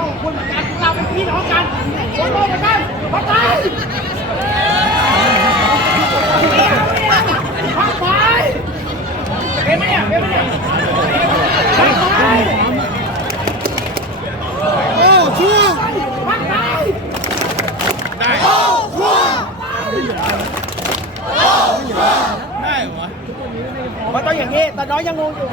าคนเกันเราเป็นพี่น้องกันโอ้โหกันได้พักไปพักไปเป็นไหมเนี่ยเป็นี่ยไปโอ้ชั่วไปได้โอ้ชั่วโอ้ชั่วได้เหมันต้องอย่างนี้แต่น้อยยังงงอยู่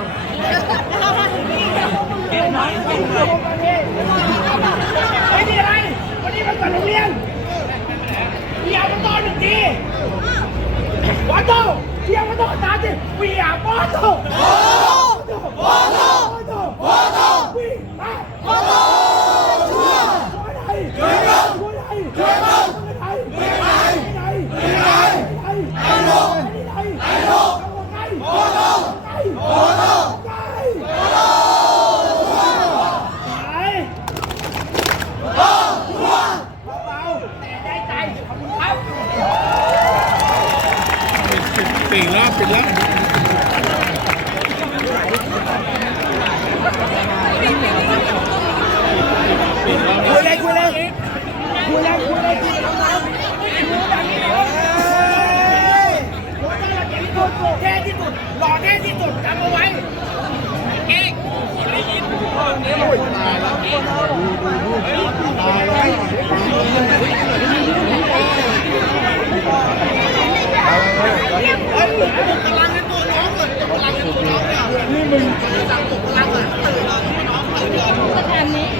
We are Moto! Moto! Moto! Moto! We are Moto! Lap, lap. Thank you.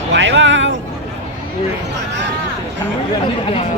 ไหวเปล่ากลาง